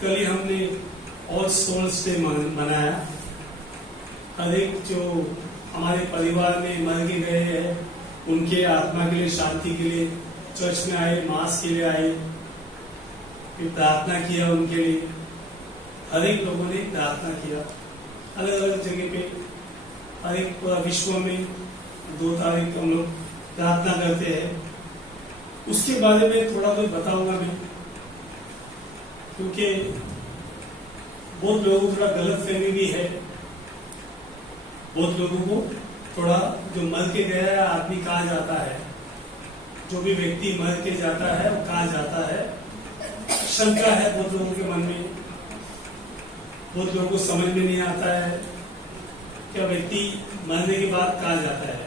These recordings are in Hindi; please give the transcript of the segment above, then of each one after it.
कल ही हमने ऑल सोल्स डे मनाया। हर एक जो हमारे परिवार में मर के गए हैं उनके आत्मा के लिए, शांति के लिए चर्च में आए, मास के लिए आए, फिर प्रार्थना किया उनके लिए। हर एक लोगों ने प्रार्थना किया अलग अलग जगह पे। हर एक पूरा विश्व में 2 तारीख को हम लोग प्रार्थना करते हैं। उसके बारे में थोड़ा बहुत बताऊंगा मैं, क्योंकि बहुत लोगों को थोड़ा गलत फहमी भी है। बहुत लोगों को थोड़ा, जो मर के गया है आदमी कहाँ जाता है, जो भी व्यक्ति मर के जाता है वो कहाँ जाता है, शंका है बहुत लोगों के मन में। बहुत लोगों को समझ में नहीं आता है क्या व्यक्ति मरने के बाद कहाँ जाता है।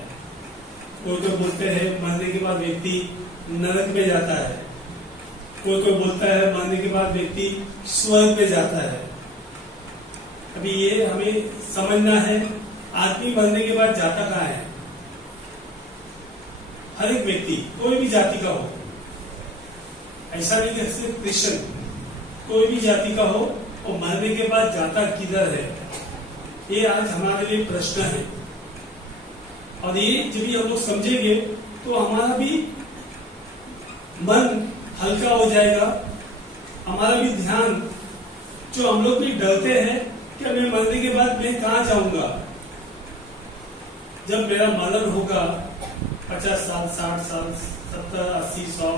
कोई कोई बोलते हैं मरने के बाद व्यक्ति नरक में जाता है, कोई कोई बोलता है मरने के बाद व्यक्ति स्वर्ग में जाता है। अभी ये हमें समझना है, आदमी मरने के बाद जाता कहाँ है। हर एक व्यक्ति कोई भी जाति का हो, ऐसा नहीं कि सिर्फ क्रिश्चियन, कोई भी जाति का हो, और मरने के बाद जाता किधर है, ये आज हमारे लिए प्रश्न है। और ये जब भी हम लोग समझेंगे तो हमारा भी मन हल्का हो जाएगा, हमारा भी ध्यान, जो हम लोग भी डरते हैं कि मैं मरने के बाद मैं कहाँ जाऊंगा, जब मेरा मरण होगा 50 साल, 60 साल, 70, 80, 100,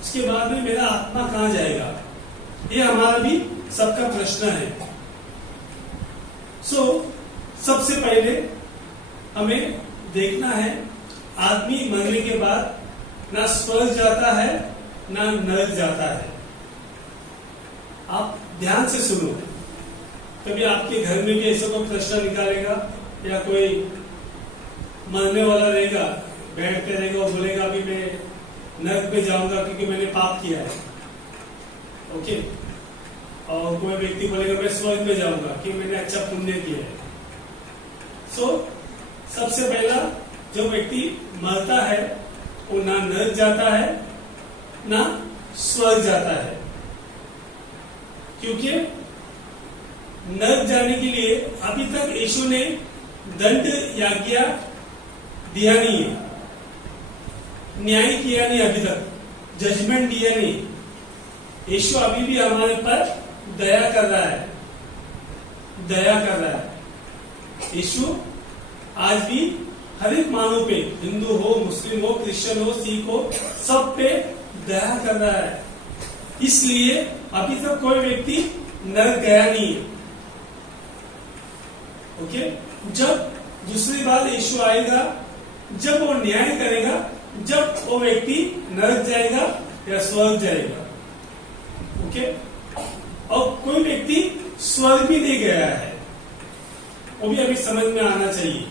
उसके बाद में मेरा आत्मा कहाँ जाएगा, ये हमारा भी सबका प्रश्न है। सबसे पहले हमें देखना है, आदमी मरने के बाद ना स्वर्ग जाता है ना नरक जाता है। आप ध्यान से सुनो, कभी आपके घर में भी ऐसा कोई प्रश्न निकालेगा या कोई मरने वाला रहेगा, बैठ के रहेगा और बोलेगा अभी मैं नरक में जाऊंगा क्योंकि मैंने पाप किया है, ओके। और कोई व्यक्ति बोलेगा मैं स्वर्ग में जाऊंगा क्योंकि मैंने अच्छा पुण्य किया है। सबसे पहला, जो व्यक्ति मरता है वो ना नरक जाता है ना स्वर्ग जाता है, क्योंकि नरक जाने के लिए अभी तक यीशु ने दंड याज्ञा दिया नहीं है, न्याय किया नहीं, अभी तक जजमेंट दिया नहीं। यीशु अभी भी हमारे पर दया कर रहा है, दया कर रहा है। यीशु आज भी हर एक मानव पे, हिंदू हो, मुस्लिम हो, क्रिश्चियन हो, सिख हो, सब पे दया कर रहा है। इसलिए अभी तक कोई व्यक्ति नरक गया नहीं है, ओके। जब दूसरी बार यीशु आएगा, जब वो न्याय करेगा, जब वो व्यक्ति नरक जाएगा या स्वर्ग जाएगा, ओके। और कोई व्यक्ति स्वर्ग भी नहीं गया है, वो भी अभी समझ में आना चाहिए।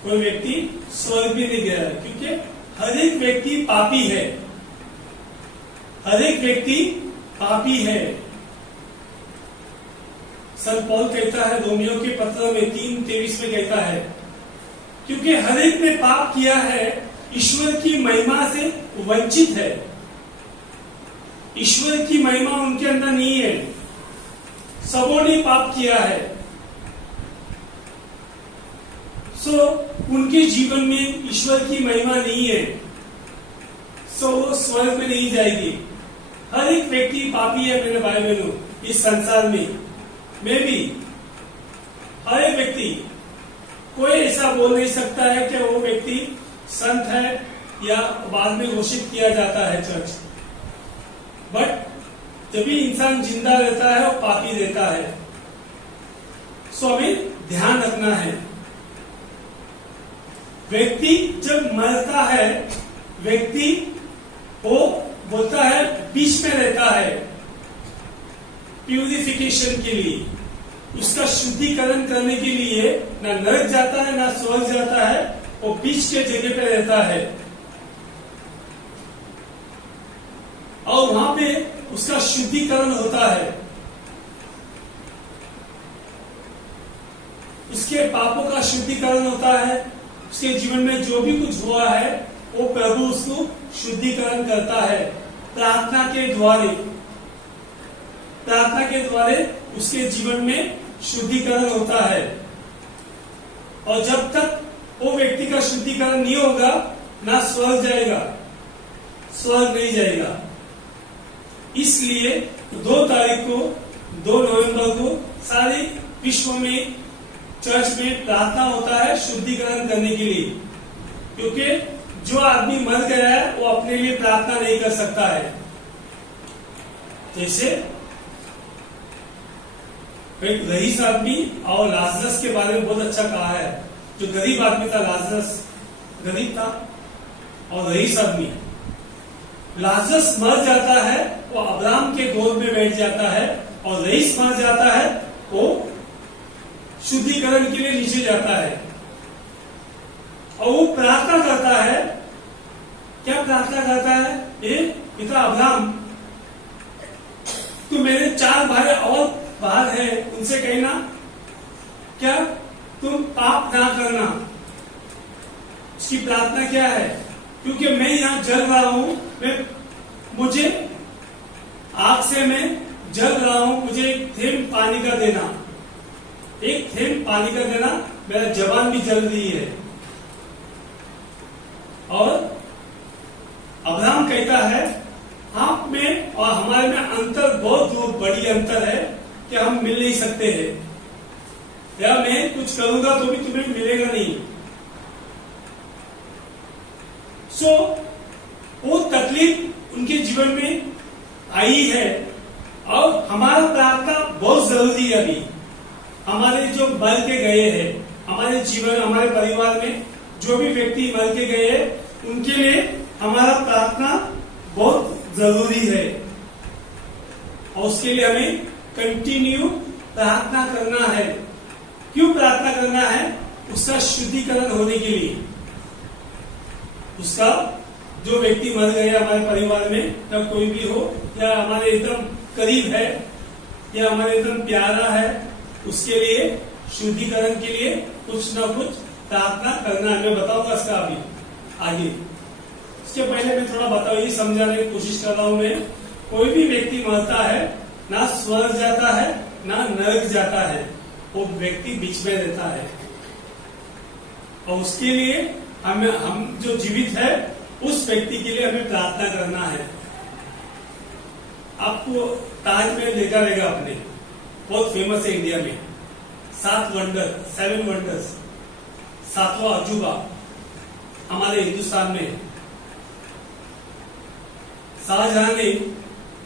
कोई व्यक्ति स्वर्ग भी नहीं गया है, क्योंकि हर एक व्यक्ति पापी है, हर एक व्यक्ति पापी है। संत पौल कहता है रोमियो के पत्र में 3:23 में कहता है, क्योंकि हर एक ने पाप किया है, ईश्वर की महिमा से वंचित है। ईश्वर की महिमा उनके अंदर नहीं है, सबों ने पाप किया है। उनके जीवन में ईश्वर की महिमा नहीं है, वो स्वर्ग में नहीं जाएगी। हर एक व्यक्ति पापी है मेरे भाई बहनों, इस संसार में मैं भी। हर एक व्यक्ति, कोई ऐसा बोल नहीं सकता है कि वो व्यक्ति संत है या बाद में घोषित किया जाता है चर्च, बट जब भी इंसान जिंदा रहता है वो पापी रहता है। हमें ध्यान रखना है, व्यक्ति जब मरता है, व्यक्ति वो बोलता है बीच में रहता है प्यूरिफिकेशन के लिए, उसका शुद्धिकरण करने के लिए ना नरक जाता है ना स्वर्ग जाता है, वो बीच के जगह पे रहता है। और वहां पे उसका शुद्धिकरण होता है, उसके पापों का शुद्धिकरण होता है, उसके जीवन में जो भी कुछ हुआ है वो प्रभु उसको शुद्धिकरण करता है प्रार्थना के द्वारा। प्रार्थना के द्वारा उसके जीवन में शुद्धिकरण होता है। और जब तक वो व्यक्ति का शुद्धिकरण नहीं होगा, ना स्वर्ग जाएगा, स्वर्ग नहीं जाएगा। इसलिए 2 तारीख को, 2 नवंबर को सारे विश्व में चर्च में प्रार्थना होता है शुद्धिकरण करने के लिए, क्योंकि जो आदमी मर गया है वो अपने लिए प्रार्थना नहीं कर सकता है। जैसे एक रईस आदमी और लाजरस के बारे में बहुत अच्छा कहा है। जो गरीब आदमी था, लाजरस गरीब था और रईस आदमी, लाजरस मर जाता है वो अब्राहम के गोद में बैठ जाता है, और रईस मर जाता है वो शुद्धिकरण के लिए नीचे जाता है और वो प्रार्थना करता है। क्या प्रार्थना करता है? पिता अब्राहम, तो मेरे 4 भाई और बाहर है, उनसे कहना क्या तुम पाप ना करना। उसकी प्रार्थना क्या है? क्योंकि मैं यहां जल रहा हूं, मुझे आग से मैं जल रहा हूं, मुझे एक थेम पानी का देना, एक थेम पानी का देना, मेरा जवान भी जल रही है। और अब्राहम कहता है आप में और हमारे में अंतर बहुत दूर, बड़ी अंतर है कि हम मिल नहीं सकते हैं, या मैं कुछ करूंगा तो भी तुम्हें मिलेगा नहीं। सो वो तकलीफ उनके जीवन में आई है और हमारा प्रार्थना बहुत जरूरी है। अभी हमारे जो मर के गए हैं, हमारे जीवन, हमारे परिवार में जो भी व्यक्ति मर के गए हैं, उनके लिए हमारा प्रार्थना बहुत जरूरी है और उसके लिए हमें कंटिन्यू प्रार्थना करना है। क्यों प्रार्थना करना है? उसका शुद्धिकरण होने के लिए। उसका जो व्यक्ति मर गए हमारे परिवार में, या कोई भी हो, या हमारे एकदम करीब है, या हमारे एकदम प्यारा है, उसके लिए शुद्धिकरण के लिए कुछ ना कुछ प्रार्थना करना है। मैं बताऊंगा इसका अभी आगे। इसके पहले मैं थोड़ा बताऊं, ये समझाने की कोशिश कर रहा हूं मैं। कोई भी व्यक्ति मरता है, ना स्वर्ग जाता है ना नरक जाता है, वो व्यक्ति बीच में रहता है। और उसके लिए हम जो जीवित है उस व्यक्ति के लिए हमें प्रार्थना करना है। आपको ताजमहल देखा रहेगा आपने, बहुत फेमस है इंडिया में। 7 वंडर्स, 7वां अजूबा हमारे हिंदुस्तान में। शाहजहां ने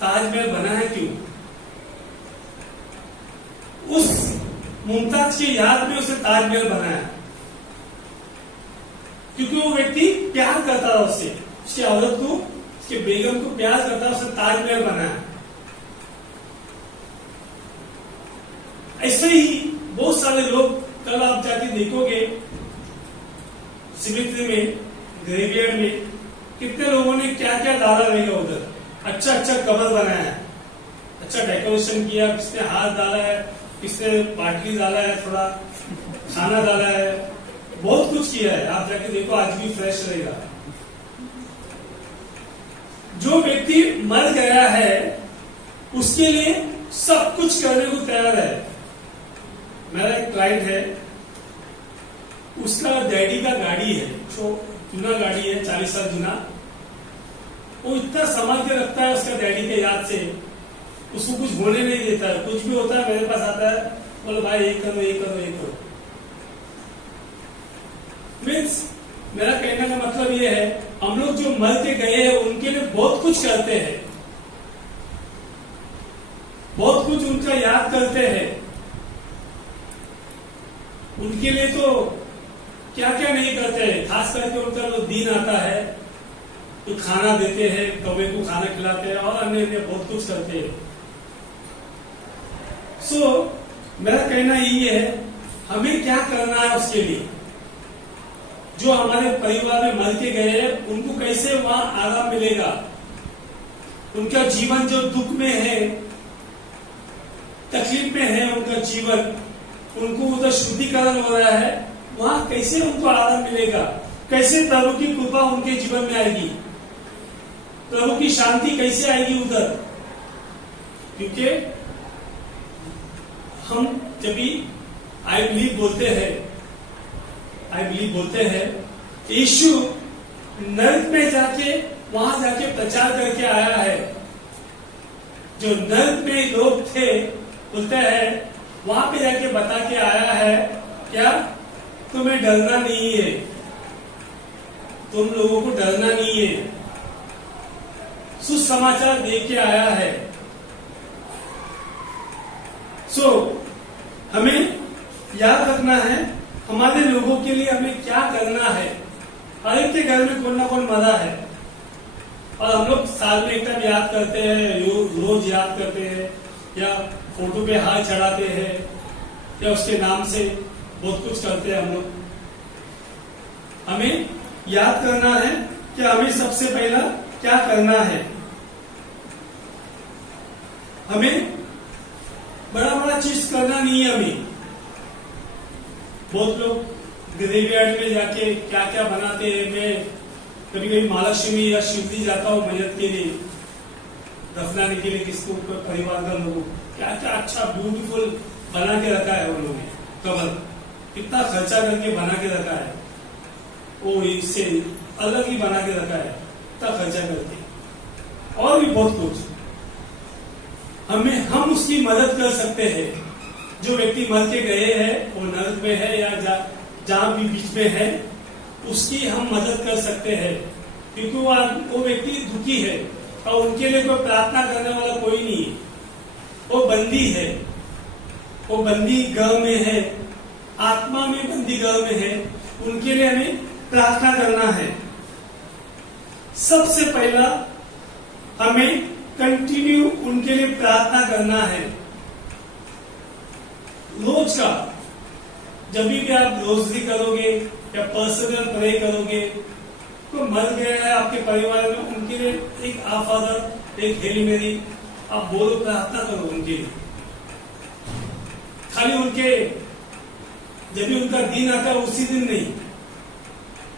ताजमहल बनाया है क्यों? उस मुमताज की याद में उसने ताजमहल बनाया, क्योंकि वो व्यक्ति प्यार करता था उससे, उसकी औरत को, उसके बेगम को प्यार करता था, उसने ताजमहल बनाया। ऐसे ही बहुत सारे लोग, कल आप जाके देखोगे सिमिट्री में, ग्रेवयार्ड में, कितने लोगों ने क्या क्या डाला रहेगा उधर। अच्छा अच्छा कबर बनाया है, अच्छा डेकोरेशन किया, किसने हाथ डाला है, किसने पाटली डाला है, थोड़ा खाना डाला है, बहुत कुछ किया है। आप जाके देखो, आज भी फ्रेश रहेगा। जो व्यक्ति मर गया है उसके लिए सब कुछ करने को तैयार है। मेरा एक क्लाइंट है, उसका डैडी का गाड़ी है, चुना गाड़ी है, 40 साल जुना। वो इतना संभाल के रखता है उसका डैडी के याद से, उसको कुछ होने नहीं देता है। कुछ भी होता है मेरे पास आता है, बोले भाई ये करो ये करो ये करो। मीन्स मेरा कहने का मतलब ये है, हम लोग जो मर के गए हैं उनके लिए बहुत कुछ करते हैं, बहुत कुछ उनका याद करते हैं। उनके लिए तो क्या क्या नहीं करते हैं, खास करके उनका जो दिन आता है तो खाना देते हैं, कौवे को खाना खिलाते हैं और अन्य अन्य बहुत कुछ करते हैं। सो मेरा कहना यही है, हमें क्या करना है उसके लिए। जो हमारे परिवार में मर के गए हैं उनको कैसे वहां आराम मिलेगा, उनका जीवन जो दुख में है, तकलीफ में है, उनका जीवन, उनको उधर शुद्धिकरण हो रहा है, वहां कैसे उनको आराम मिलेगा, कैसे प्रभु की कृपा उनके जीवन में आएगी, प्रभु की शांति कैसे आएगी उधर। क्योंकि हम जब भी आई बिलीव बोलते हैं यीशु नरक में जाके वहां जाके प्रचार करके आया है। जो नरक में लोग थे बोलते हैं वहां पे जाके बता के आया है क्या तुम्हें डरना नहीं है, तुम लोगों को डरना नहीं है, सुसमाचार दे के आया है। हमें याद रखना है हमारे लोगों के लिए हमें क्या करना है। हर एक के घर में कौन ना कौन मरा है और हम लोग साल में एक टाइम याद करते हैं, रोज याद करते हैं या फोटो पे हाथ चढ़ाते हैं या उसके नाम से बहुत कुछ करते हैं हम लोग। हमें याद करना है कि हमें सबसे पहला क्या करना है। हमें बड़ा बड़ा चीज करना नहीं है। हमें बहुत लोग ग्रेवयार्ड में जाके क्या क्या बनाते हैं। मैं कभी कभी महालक्ष्मी या शिवजी जाता हूँ मैयत के लिए दफनाने के लिए, किसको परिवार का लोगों क्या क्या अच्छा ब्यूटीफुल बना के रखा है। उन लोगों ने कबर कितना खर्चा करके बना के रखा है, वो इससे अलग ही बना के रखा है, इतना खर्चा करके। और भी बहुत कुछ हम उसकी मदद कर सकते हैं। जो व्यक्ति मर के गए हैं वो नरक में है या जहां भी बीच में है उसकी हम मदद कर सकते हैं, क्योंकि वो व्यक्ति दुखी है और उनके लिए कोई प्रार्थना करने वाला कोई नहीं है। वो बंदी है, वो बंदी गृह में है, आत्मा में बंदी गृह में है। उनके लिए हमें प्रार्थना करना है। सबसे पहला हमें कंटिन्यू उनके लिए प्रार्थना करना है। रोज का जब भी आप रोजरी करोगे या पर्सनल प्रे करोगे तो मर गया है आपके परिवार में, उनके लिए एक आ फादर, एक हेली मेरी आप बोलो, प्रार्थना करो उनके लिए। खाली उनके जब भी उनका दिन आता है उसी दिन नहीं।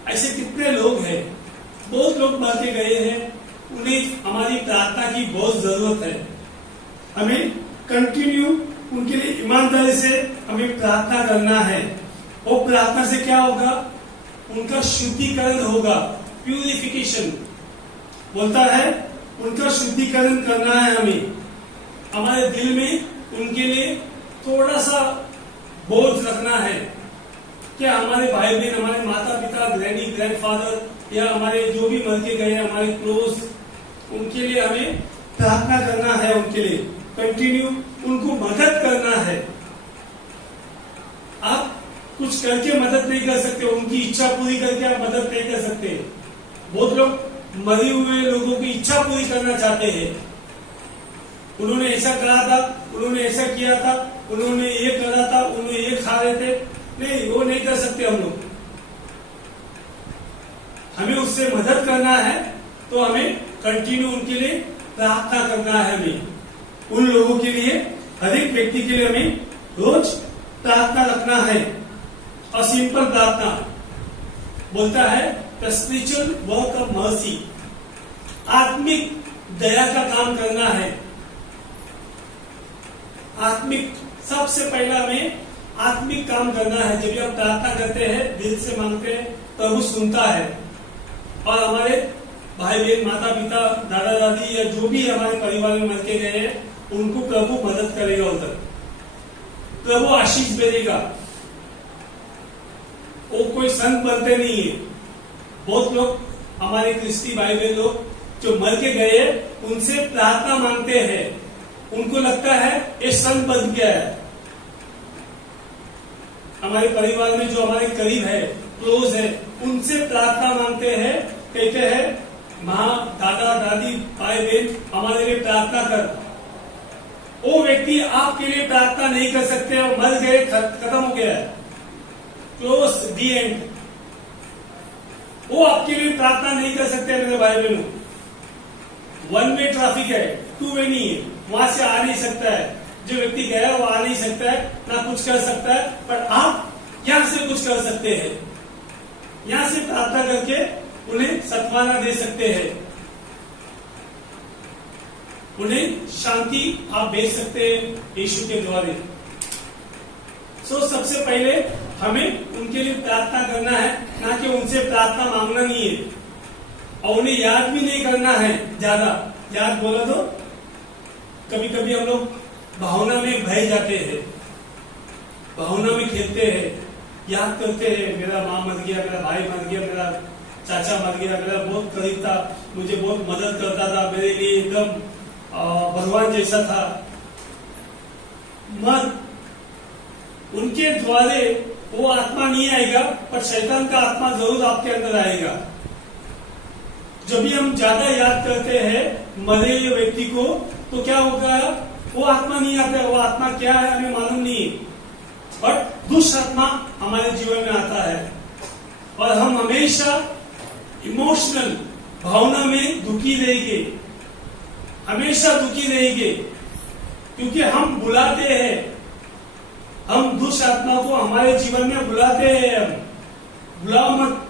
ऐसे कितने लोग हैं, बहुत लोग मर के गए हैं, उन्हें हमारी प्रार्थना की बहुत जरूरत है। हमें कंटिन्यू उनके लिए ईमानदारी से हमें प्रार्थना करना है। और प्रार्थना से क्या होगा, उनका शुद्धिकरण होगा, प्यूरिफिकेशन बोलता है, उनका शुद्धिकरण करना है। हमें हमारे दिल में उनके लिए थोड़ा सा बोझ रखना है कि हमारे भाई बहन, हमारे माता पिता, ग्रैनी ग्रैंडफादर या हमारे जो भी मर के गए हमारे क्लोज, उनके लिए हमें प्रार्थना करना है। उनके लिए कंटिन्यू उनको मदद करना है। आप कुछ करके मदद नहीं कर सकते, उनकी इच्छा पूरी करके आप मदद नहीं कर सकते। बहुत लोग मरे हुए लोगों की इच्छा पूरी करना चाहते हैं। उन्होंने ऐसा कहा था, उन्होंने ऐसा किया था, उन्होंने ये करा था, उन्होंने ये खा रहे थे। नहीं, वो नहीं कर सकते हम लोग। हमें उससे मदद करना है तो हमें कंटिन्यू उनके लिए प्रार्थना करना है। हमें उन लोगों के लिए, हर एक व्यक्ति के लिए हमें रोज प्रार्थना रखना है। और सिंपल प्रार्थना बोलता है the spiritual work of mercy, आत्मिक दया का काम करना है। आत्मिक, सबसे पहला हमें आत्मिक काम करना है। जब आप प्रार्थना करते हैं, दिल से मांगते हैं, प्रभु सुनता है। और हमारे भाई बहन, माता पिता, दादा दादी या जो भी हमारे परिवार में मर के गए हैं, उनको प्रभु मदद करेगा, उधर प्रभु आशीष भेजेगा। वो कोई संत बनते नहीं है। बहुत लोग हमारे क्रिस्ती भाई बहन लोग जो मर के गए हैं उनसे प्रार्थना मांगते हैं। उनको लगता है ये संत बन गया है। हमारे परिवार में जो हमारे करीब है, क्लोज है, उनसे प्रार्थना मांगते हैं, कहते हैं माँ, दादा दादी, भाई बहन हमारे लिए प्रार्थना कर। वो व्यक्ति आपके लिए प्रार्थना नहीं कर सकते और मर गए, खत्म हो गया, क्लोज दी एंड। वो आपके लिए प्रार्थना नहीं कर सकते मेरे भाई बहनों। वन वे ट्रैफिक है, टू वे नहीं है, वहां से आ नहीं सकता है। जो व्यक्ति गया वो आ नहीं सकता है, ना कुछ कर सकता है, पर आप यहां से कुछ कर सकते हैं। यहां से प्रार्थना करके उन्हें सत्वाना दे सकते हैं, उन्हें शांति आप भेज सकते हैं यीशु के द्वारा। सो सबसे पहले हमें उनके लिए प्रार्थना करना है, ना कि उनसे प्रार्थना मांगना नहीं है, और उन्हें याद भी नहीं करना है ज्यादा। याद बोला तो कभी कभी हम लोग भावना में बह जाते हैं, भावना में खेलते हैं, याद करते हैं मेरा माँ मर गया, मेरा भाई मर गया, मेरा चाचा मर गया, मेरा बहुत करीब था, मुझे बहुत मदद करता था, मेरे लिए एकदम भगवान जैसा था। मत उनके द्वारे वो आत्मा नहीं आएगा, पर शैतान का आत्मा जरूर आपके अंदर आएगा। जब भी हम ज्यादा याद करते हैं मरे हुए व्यक्ति को, तो क्या होगा, वो आत्मा नहीं आता। वो आत्मा क्या है हमें मालूम नहीं, बट दुष्ट आत्मा हमारे जीवन में आता है, और हम हमेशा इमोशनल भावना में दुखी रहेंगे, हमेशा दुखी रहेंगे, क्योंकि हम बुलाते हैं, हम दुष्ट आत्मा को हमारे जीवन में बुलाते हैं। हम बुलाओ मत।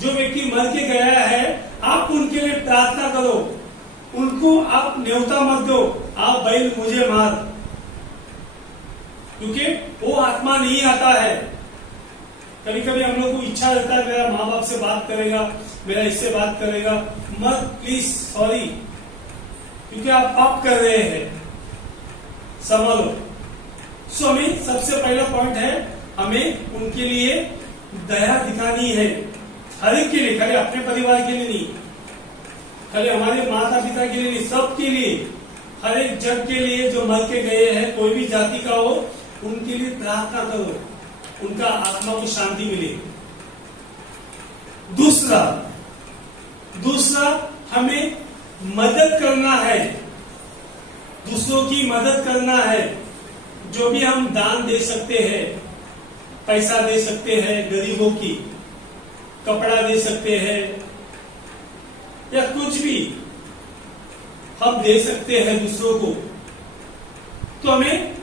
जो व्यक्ति मर के गया है, आप उनके लिए प्रार्थना करो, उनको आप न्योता मत दो, आप बैल मुझे मार, क्योंकि वो आत्मा नहीं आता है। कभी कभी हम लोग को इच्छा रहता है मेरा माँ बाप से बात करेगा, मेरा इससे बात करेगा, मत, प्लीज सॉरी, क्योंकि आप पाप कर रहे हैं, संभालो। सो हमें सबसे पहला पॉइंट है, हमें उनके लिए दया दिखानी है, हर एक के लिए, खाली अपने परिवार के लिए नहीं, खाली हमारे माता पिता के लिए नहीं, सबके लिए, हर एक जग के लिए जो मर के गए हैं, कोई भी जाति का हो, उनके लिए प्रार्थना करो, उनका आत्मा को शांति मिले। दूसरा हमें मदद करना है, दूसरों की मदद करना है। जो भी हम दान दे सकते हैं, पैसा दे सकते हैं गरीबों की, कपड़ा दे सकते हैं, या कुछ भी हम दे सकते हैं दूसरों को, तो हमें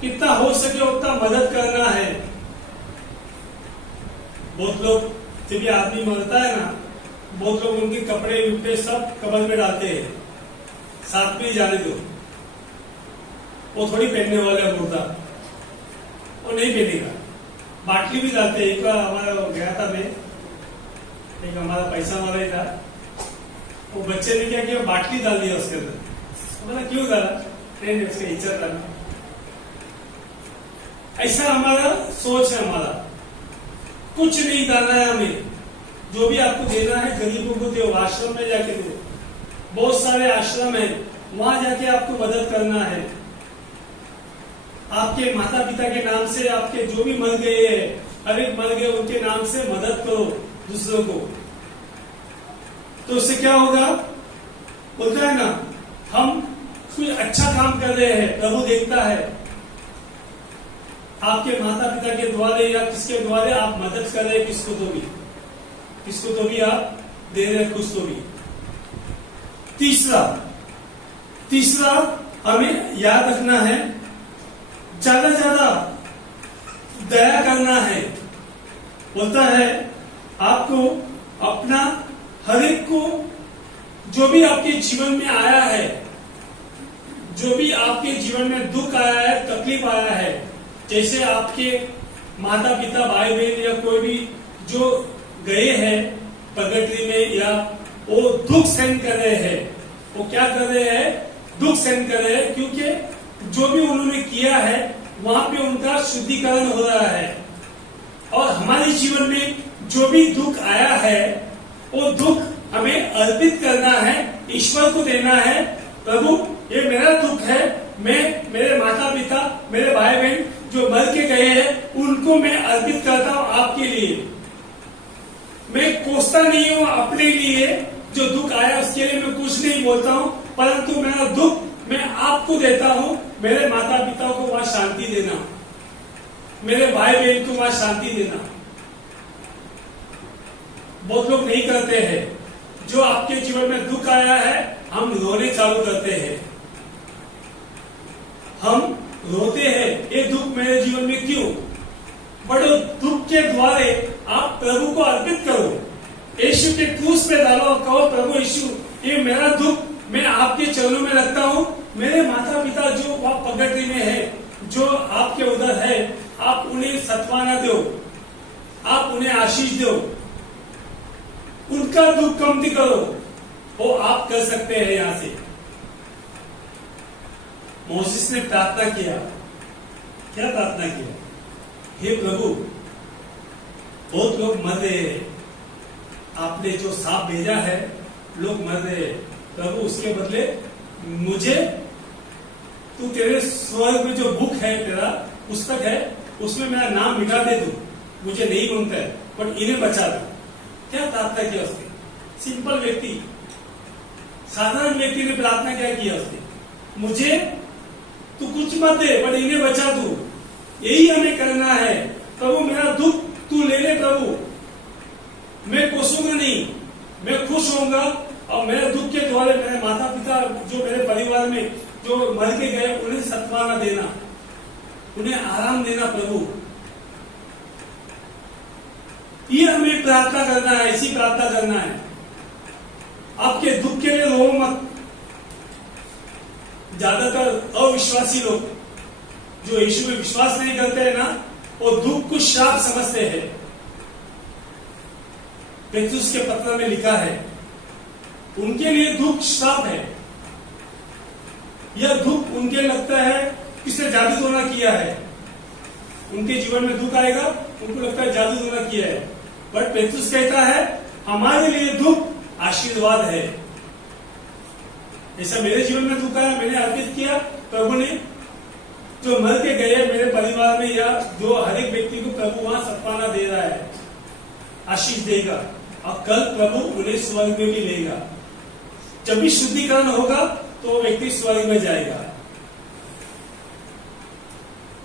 कितना हो सके उतना मदद करना है। बहुत लोग, जब ये आदमी मरता है ना, बहुत लोग उनके कपड़े उपड़े सब कब्र में डालते हैं, साथ में ही जाने दो, वो थोड़ी पहनने वाला मुर्दा, वो नहीं पहनेगा। बाटली भी डालते हैं। एक बार हमारा गया था, मैं एक हमारा पैसा वाला ही था, वो बच्चे ने क्या किया, बाटली डाल दिया उसके अंदर। बोला क्यों डाला, नहीं उसका इज्जत डाला। ऐसा हमारा सोच है, हमारा कुछ नहीं डालना है हमें। जो भी आपको देना है गरीबों को दो, आश्रम में जाके दो, बहुत सारे आश्रम है, वहां जाके आपको मदद करना है। आपके माता पिता के नाम से, आपके जो भी मर गए हैं, हर एक मर गए, उनके नाम से मदद करो दूसरों को। तो उससे क्या होगा, बोलता है ना, हम कोई अच्छा काम कर रहे हैं, प्रभु देखता है। आपके माता पिता के द्वारे या किसके द्वारे आप मदद कर रहे हैं, किसको तो भी आप दे रहे हैं, कुछ तो भी। तीसरा हमें याद रखना है, ज्यादा दया करना है। बोलता है आपको अपना हर एक को, जो भी आपके जीवन में आया है, जो भी आपके जीवन में दुख आया है, तकलीफ आया है, जैसे आपके माता पिता भाई बहन या कोई भी जो गए हैं प्रगति में, या वो दुख सहन कर रहे हैं, वो क्या कर रहे हैं, दुख सहन कर रहे हैं, क्योंकि जो भी उन्होंने किया है वहां पे उनका शुद्धिकरण हो रहा है। और हमारे जीवन में जो भी दुख आया है, वो दुख हमें अर्पित करना है, ईश्वर को देना है। प्रभु ये मेरा दुख है, मैं, मेरे माता पिता, मेरे भाई बहन जो मर के गए हैं, उनको मैं अर्पित करता हूं आपके लिए। मैं कोसता नहीं हूं अपने लिए, जो दुख आया उसके लिए मैं कुछ नहीं बोलता हूं, परंतु मेरा दुख मैं आपको देता हूं। मेरे माता पिता को वहां शांति देना, मेरे भाई बहन को वहां शांति देना। बहुत लोग नहीं करते हैं। जो आपके जीवन में दुख आया है, हम रोने चालू करते हैं, हम रोते हैं, ये दुख मेरे जीवन में क्यों। बड़े दुख के द्वारे आप प्रभु को अर्पित करो, यीशु के क्रूस पे डालो, कहो प्रभु यीशु ये मेरा दुख मैं आपके चरणों में रखता हूं। मेरे माता पिता जो वहां पगडंडी में है, जो आपके उधर है आप उन्हें सत्वाना दो, आप उन्हें आशीष दो, उनका दुख कमती करो, वो आप कर सकते हैं। यहां से मोसेस ने प्रार्थना किया, क्या प्रार्थना किया? हे प्रभु, बहुत लोग मर रहे हैं, आपने जो सांप भेजा है लोग मर रहे हैं, प्रभु उसके बदले मुझे तू तेरे स्वर्ग में जो बुक है, तेरा पुस्तक है, उसमें मेरा नाम मिटा दे, तू मुझे नहीं मांगता है बट इन्हें बचा दो। क्या प्रार्थना किया उसने? सिंपल व्यक्ति, साधारण व्यक्ति ने प्रार्थना क्या किया उसने? मुझे तू कुछ मत दे बट इन्हें बचा दू, यही हमें करना है। प्रभु मेरा दुख तू ले ले प्रभु, मैं कोसूंगा नहीं, मैं खुश होऊंगा और मेरे दुख के द्वारा मेरे माता पिता जो मेरे परिवार में जो मर के गए उन्हें सत्वाना देना, उन्हें आराम देना प्रभु। ये हमें प्रार्थना करना है, ऐसी प्रार्थना करना है। आपके दुख के लिए रो मत। ज्यादातर अविश्वासी लोग जो यीशु में विश्वास नहीं करते हैं ना, वो दुख को श्राप समझते हैं। पेतरुस के पत्र में लिखा है उनके लिए दुख श्राप है। यह दुख उनके लगता है किसने जादू टोना किया है, उनके जीवन में दुख आएगा, उनको लगता है जादू टोना किया है। बट पेतरुस कहता है हमारे लिए दुख आशीर्वाद है। ऐसा मेरे जीवन में दुख आया, मैंने अर्पित किया, प्रभु ने जो मर के गए मेरे परिवार में या जो हर एक व्यक्ति को प्रभु वहां सत्वाना दे रहा है, आशीष देगा और कल प्रभु उन्हें स्वर्ग में भी लेगा। जब भी शुद्धिकरण होगा तो वो व्यक्ति स्वर्ग में जाएगा।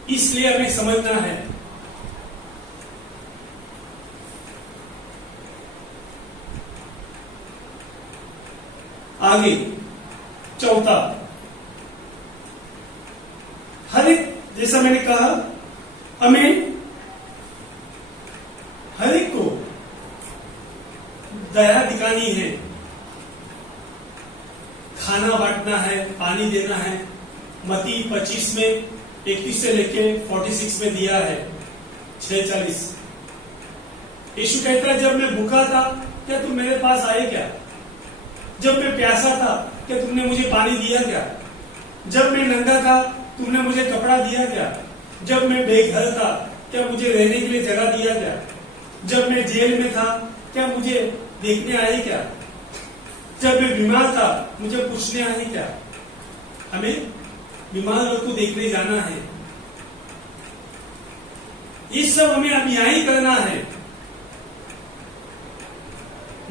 इसलिए हमें समझना है आगे चौथा, हर एक, जैसा मैंने कहा, हमें हर एक को दया दिखानी है, खाना बांटना है, पानी देना है। मत्ती 25 में 31 से लेके 46 में दिया है 6:40। यीशु कहता है जब मैं भूखा था क्या तुम मेरे पास आए क्या? जब मैं प्यासा था क्या तुमने मुझे पानी दिया क्या? जब मैं नंगा था तुमने मुझे कपड़ा दिया क्या? जब मैं बेघर था क्या मुझे रहने के लिए जगह दिया क्या? जब मैं जेल में था क्या मुझे देखने आए क्या? जब मैं बीमार था मुझे पूछने आए क्या? हमें बीमार लोग को देखने जाना है। ये सब हमें अब यहां ही करना है,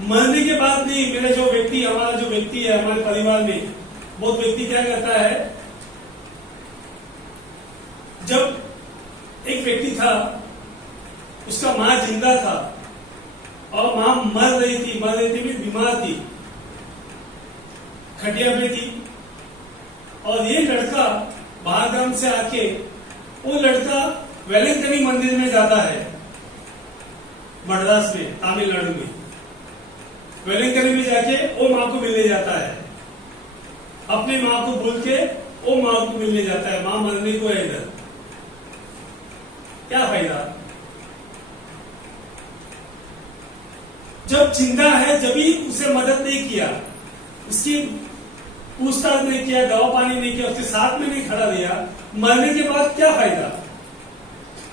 मरने के बाद नहीं। मेरे जो व्यक्ति, हमारा जो व्यक्ति है हमारे परिवार में, बहुत व्यक्ति क्या करता है, जब एक व्यक्ति था उसका मां जिंदा था और मां मर रही थी भी बीमार थी, खटिया पे थी, और ये लड़का बाहर गांव से आके, वो लड़का वेलंकनी मंदिर में जाता है, मद्रास में, तमिलनाडु में। वेलंकनी में जाके वो मां को मिलने जाता है, अपनी मां को भूल के वो मां को मिलने जाता है। मां मरने को है इधर, क्या फायदा? जब जिंदा है जब भी उसे मदद नहीं किया, उसकी पूछताछ नहीं किया, दवा पानी नहीं किया, उसके साथ में नहीं खड़ा दिया, मरने के बाद क्या फायदा?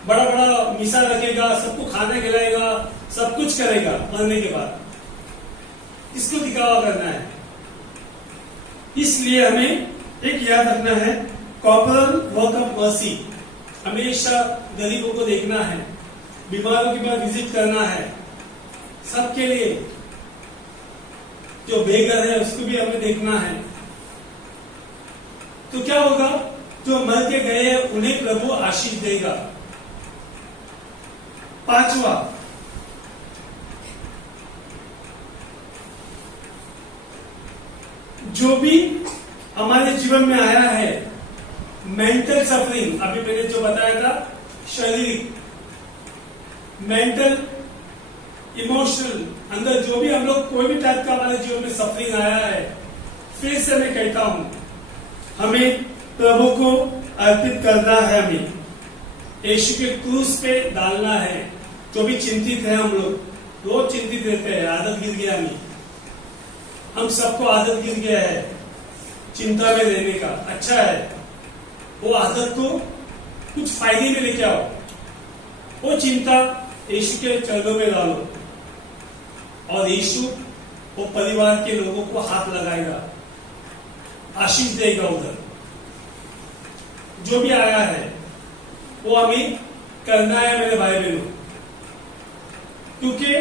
बड़ा बड़ा मिसा रखेगा, सबको खाना खिलाएगा, सब कुछ करेगा, मरने के बाद किसको दिखावा करना है? इसलिए हमें एक याद रखना है, कॉर्पोरल वर्क ऑफ मर्सी। हमेशा गरीबों को देखना है, बीमारों के पास विजिट करना है, सबके लिए, जो बेघर है उसको भी हमें देखना है। तो क्या होगा? जो मर के गए हैं उन्हें प्रभु आशीष देगा। पांचवा, जो भी हमारे जीवन में आया है, मेंटल सफरिंग, अभी मैंने जो बताया था, शारीरिक, मेंटल, इमोशनल, अंदर जो भी हम लोग कोई भी टाइप का हमारे जीवन में सफरिंग आया है, फिर से मैं कहता हूं, हमें प्रभु को अर्पित करना है हमें, यीशु के क्रूस पे डालना है। जो भी चिंतित है, हम लोग रोज चिंतित रहते हैं, आदत गिर गया हमें, हम सबको आदत गिर गया है चिंता में रहने का। अच्छा है, वो आदत को कुछ फायदे में लेके आओ, वो चिंता यीशु के चरणों में डालो और यीशु वो परिवार के लोगों को हाथ लगाएगा, आशीष देगा। उधर जो भी आया है वो हमें करना है मेरे भाई बहनों, क्योंकि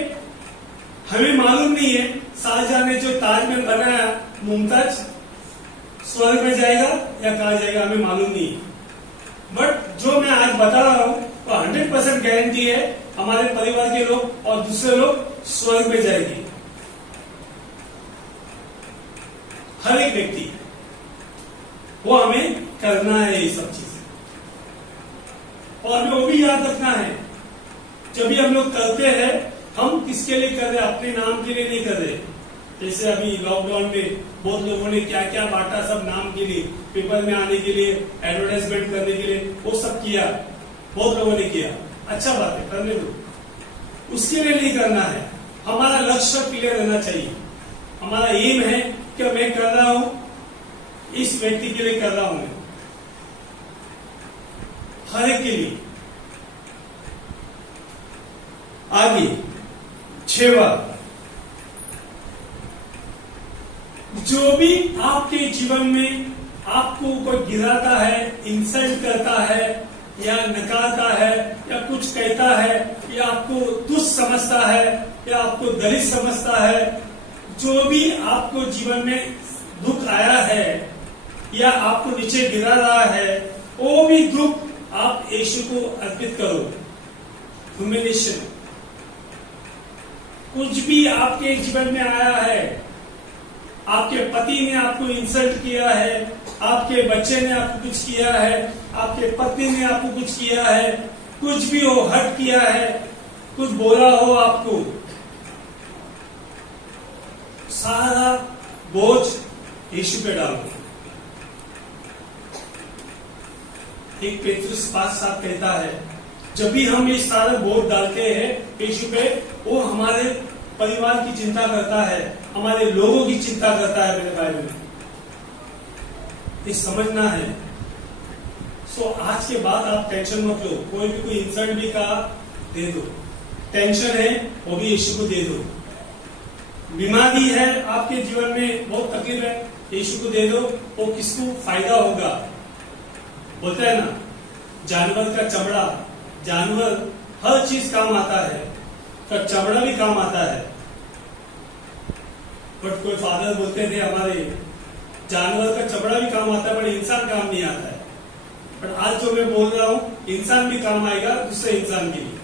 हमें मालूम नहीं है शाहजहां ने जो ताजमहल बनाया, मुमताज स्वर्ग में जाएगा या कहा जाएगा, हमें मालूम नहीं है। बट जो मैं आज बता रहा हूं वो 100% गारंटी है, हमारे परिवार के लोग और दूसरे लोग स्वर्ग में जाएंगे, हर एक व्यक्ति। वो हमें करना है ये सब चीजें, और हमें वो भी याद रखना है, जब भी हम लोग करते हैं, हम किसके लिए कर रहे हैं? अपने नाम के लिए नहीं कर रहे। जैसे अभी लॉकडाउन में बहुत लोगों ने क्या क्या बांटा, सब नाम के लिए, पेपर में आने के लिए, एडवर्टाइजमेंट करने के लिए, वो सब किया, बहुत लोगों ने किया। अच्छा बात है, करने दो, उसके लिए नहीं करना है। हमारा लक्ष्य क्लियर रहना चाहिए। हमारा एम है कि मैं कर रहा हूं, इस व्यक्ति के लिए कर रहा हूं, मैं हर एक के लिए। आगे 6वां, जो भी आपके जीवन में आपको कोई गिराता है, इंसल्ट करता है, या नकारता है, या कुछ कहता है, या आपको तुच्छ समझता है, या आपको दलित समझता है, जो भी आपको जीवन में दुख आया है या आपको नीचे गिरा रहा है, वो भी दुख आप यीशु को अर्पित करो। ह्यूमिलेशन, कुछ भी आपके जीवन में आया है, आपके पति ने आपको इंसल्ट किया है, आपके बच्चे ने आपको कुछ किया है, आपके पत्नी ने आपको कुछ किया है, कुछ भी हो, हर्ट किया है, कुछ बोला हो आपको, सारा बोझ यीशु पे डालो। एक पेतरुस 5:7 कहता है, जब भी हम ये सारा बोझ डालते हैं यीशु पे, वो हमारे परिवार की चिंता करता है, हमारे लोगों की चिंता करता है। मेरे भाई में ये समझना है। सो आज के बाद आप टेंशन मत लो, कोई भी कोई इंसल्ट भी कहा दे दो, टेंशन है वो भी यीशु को दे दो। बीमारी है आपके जीवन में, बहुत तकलीफ है, यीशु को दे दो, वो किसको फायदा होगा। बोलते हैं ना, जानवर का चमड़ा, जानवर हर चीज काम आता है, का चमड़ा भी काम आता है। बट कोई फादर बोलते थे हमारे, जानवर का चमड़ा भी काम आता है, बट इंसान काम नहीं आता है। बट आज जो मैं बोल रहा हूं, इंसान भी काम आएगा दूसरे इंसान के लिए,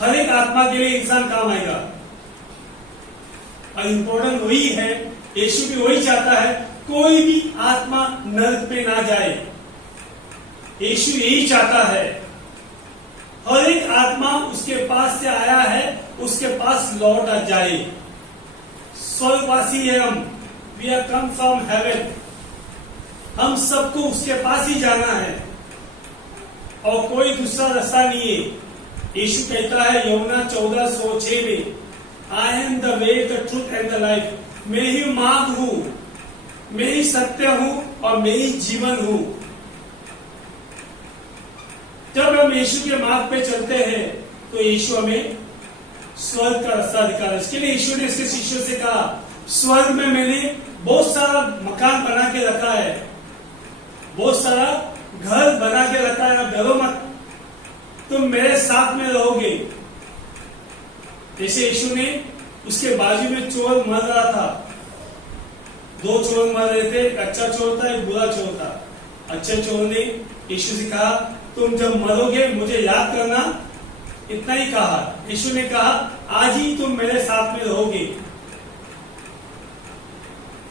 हर एक आत्मा के लिए इंसान काम आएगा। और इम्पोर्टेंट वही है, यीशु भी वही चाहता है, कोई भी आत्मा नरक पे ना जाए। यीशु यही चाहता है, हर एक आत्मा उसके पास से आया है, उसके पास लौट आ जाए। स्वर्गवासी है हम, we are come from heaven, हम सबको उसके पास ही जाना है और कोई दूसरा रास्ता नहीं है। यीशु कहता है यूहन्ना 14:6 में, I am the way, the truth and the life. मैं ही मार्ग हूं, मैं ही सत्य हूं और मैं ही जीवन हूं। जब हम यीशु के मार्ग पे चलते हैं तो यीशु हमें स्वर्ग का रास्ता दिखा। इसके लिए यीशु ने इसके शिष्यों से कहा, स्वर्ग में मैंने बहुत सारा मकान बना के रखा है, बहुत सारा घर बना के रखा है, अब डरो मत, तुम मेरे साथ में रहोगे। जैसे यीशु ने, उसके बाजू में चोर मर रहा था, 2 चोर मर रहे थे, एक अच्छा चोर था, एक बुरा चोर था। अच्छे चोर ने यीशु से कहा, तुम जब मरोगे मुझे याद करना, इतना ही कहा। यीशु ने कहा, आज ही तुम मेरे साथ में रहोगे।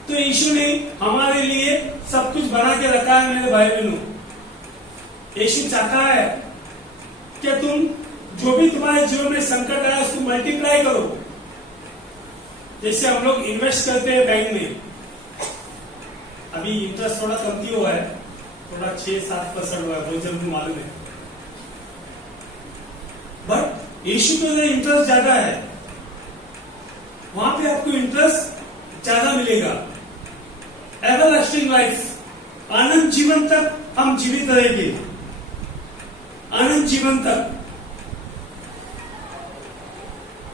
तो यीशु ने हमारे लिए सब कुछ बना के रखा है मेरे भाई बहनों। यीशु चाहता है कि तुम जो भी तुम्हारे जीवन में संकट आया उसको मल्टीप्लाई करो। जैसे हम लोग इन्वेस्ट करते हैं बैंक में, अभी इंटरेस्ट थोड़ा कमती हुआ है, थोड़ा 6-7% हुआ है, बहुत जरूर मालूम है, बट यीशु के अंदर इंटरेस्ट ज्यादा है, वहां पे आपको इंटरेस्ट ज्यादा मिलेगा। एवरलास्टिंग लाइफ, आनंद जीवन तक हम जीवित रहेंगे, आनंद जीवन तक।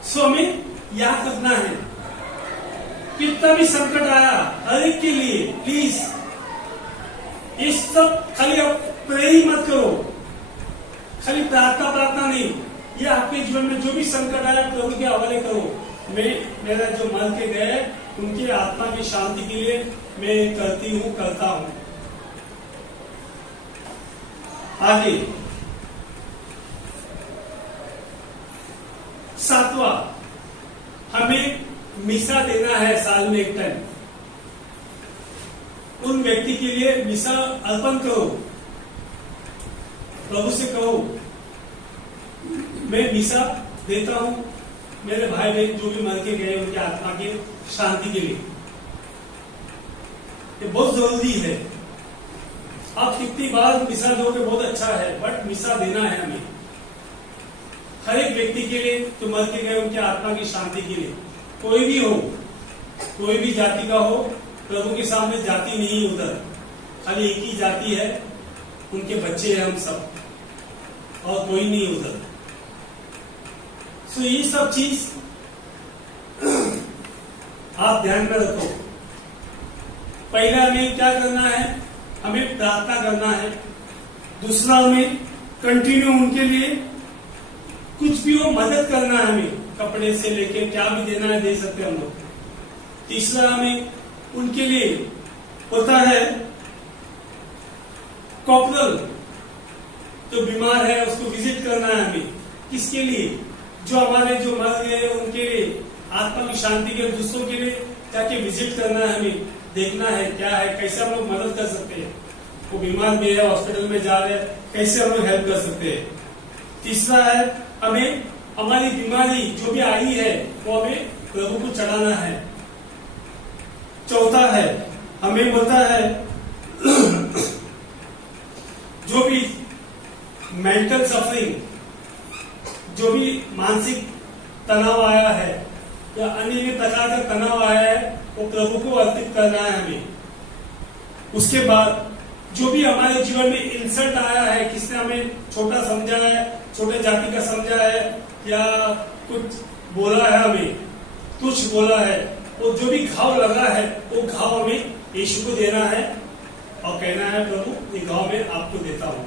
सो हमें याद रखना है, कितना भी संकट आया हर एक के लिए प्लीज, ये सब खाली आप प्रे ही मत करो, खाली प्रार्थना नहीं, ये आपके जीवन में जो भी संकट आया प्रभु के हवाले करो। मेरा जो मर के गए उनकी आत्मा की शांति के लिए मैं करता हूं। आगे 7वां, हमें मिसा देना है साल में एक टाइम। उन व्यक्ति के लिए मिसा अर्पण करो, प्रभु से कहो मैं मिसा देता हूं मेरे भाई बहन जो भी मर के गए उनकी आत्मा की शांति के लिए। ये बहुत जरूरी है। आप कितनी बार मिसा दोगे बहुत अच्छा है, बट मिसा देना है हमें हर एक व्यक्ति के लिए जो मर के गए उनकी आत्मा की शांति के लिए। कोई भी हो, कोई भी जाति का हो, प्रभु के सामने जाति नहीं उधर, खाली एक ही जाति है, उनके बच्चे हैं हम सब, और कोई नहीं उधर। तो ये सब चीज आप ध्यान में रखो। पहला हमें क्या करना है, हमें प्रार्थना करना है। दूसरा हमें कंटिन्यू उनके लिए कुछ भी हो मदद करना है, हमें कपड़े से लेके क्या भी देना है दे सकते हैं हम लोग। तीसरा हमें उनके लिए होता है कॉर्पोरल, जो बीमार है उसको विजिट करना है हमें। किसके लिए? जो हमारे जो मर गए उनके लिए, आत्मा की शांति के, दूसरों के लिए जाके विजिट करना है हमें, देखना है क्या है, कैसे हम लोग मदद कर सकते हैं। वो बीमार भी है, हॉस्पिटल में जा रहे हैं, कैसे हम लोग हेल्प कर सकते हैं। तीसरा है हमें हमारी बीमारी जो भी आई है वो हमें प्रभु को चढ़ाना है। चौथा है हमें होता है जो भी मेंटल सफरिंग, जो भी मानसिक तनाव आया है या अन्य प्रकार का तनाव आया है, वो प्रभु को अर्पित करना है हमें। उसके बाद जो भी हमारे जीवन में इंसल्ट आया है, किसने हमें छोटा समझा है, छोटे जाति का समझा है, या कुछ बोला है हमें, कुछ बोला है, वो जो भी घाव लगा है वो घाव हमें यीशु को देना है और कहना है प्रभु ये घाव मैं आपको देता हूं।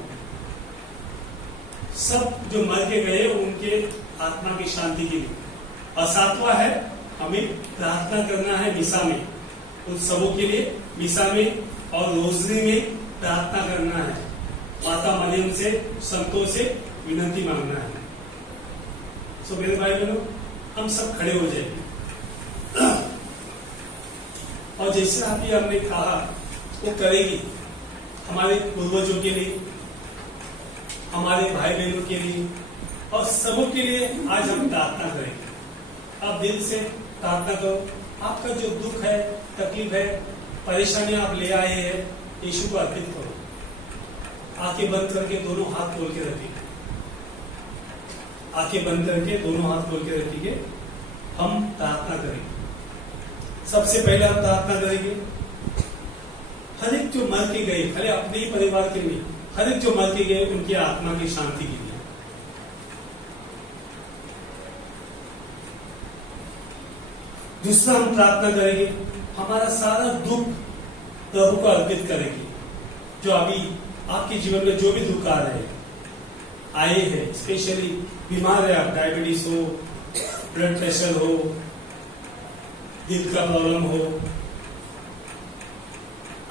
सब जो मर के गए उनके आत्मा की शांति के लिए। और सातवां है हमें प्रार्थना करना है मिसा में, उन सबों के लिए मिसा में और रोजरी में प्रार्थना करना है। माता मरियम से, संतों से विनती मांगना है। सो मेरे भाई बहनों, हम सब खड़े हो जाएंगे और जैसे अभी हमने कहा वो करेगी, हमारे पूर्वजों के लिए, हमारे भाई बहनों के लिए और सबों के लिए आज हम प्रार्थना करेंगे। आप दिल से प्रार्थना करो। आपका जो दुख है, तकलीफ है, परेशानियां आप ले आए हैं, यीशु को अर्पित करो। आंखें बंद करके दोनों हाथ खोल के रखिए। आंखें बंद करके दोनों हाथ खोल के रखिए। हम प्रार्थना करेंगे। सबसे पहले हम प्रार्थना करेंगे हर एक जो मर के गए, खाली अपने ही परिवार के लिए, हर एक जो मर के गए उनकी आत्मा की शांति के लिए। दूसरा हम प्रार्थना करेंगे, हमारा सारा दुख प्रभु को अर्पित करेंगे। जो अभी आपके जीवन में जो भी दुख आ रहे हैं, आए हैं, स्पेशली बीमार है आप, डायबिटीज हो, ब्लड प्रेशर हो, दिल का प्रॉब्लम हो,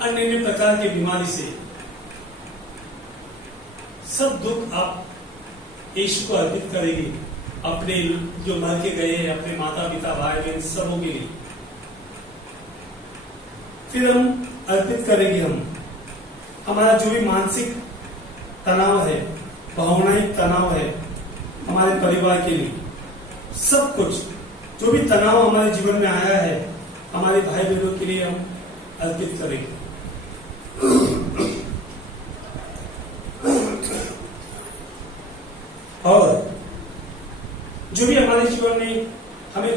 अन्य प्रकार की बीमारी से, सब दुख आप यीशु को अर्पित करेंगे। अपने जो मर के गए हैं, अपने माता पिता भाई बहन सबों के लिए। फिर हम अर्पित करेंगे हमारा जो भी मानसिक तनाव है, भावनात्मक तनाव है, हमारे परिवार के लिए, सब कुछ जो भी तनाव हमारे जीवन में आया है, हमारे भाई बहनों के लिए हम अर्पित करेंगे।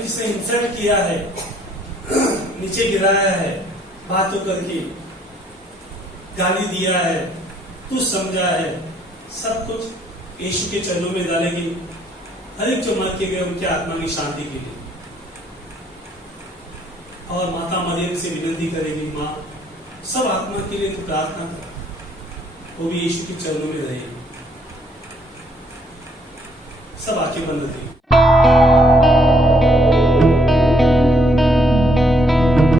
जिसने इंसल्ट किया है, नीचे गिराया है, बातों करके गाली दिया है, तू समझा है, सब कुछ यीशु के चरणों में डालेगी। हर एक जो मर के गए उनके आत्मा की शांति के लिए, और माता मरियम से विनती करेगी, माँ सब आत्मा के लिए तो प्रार्थना कर, वो भी यीशु के चरणों में रहेगी। सब आंखें बंद रखेगी।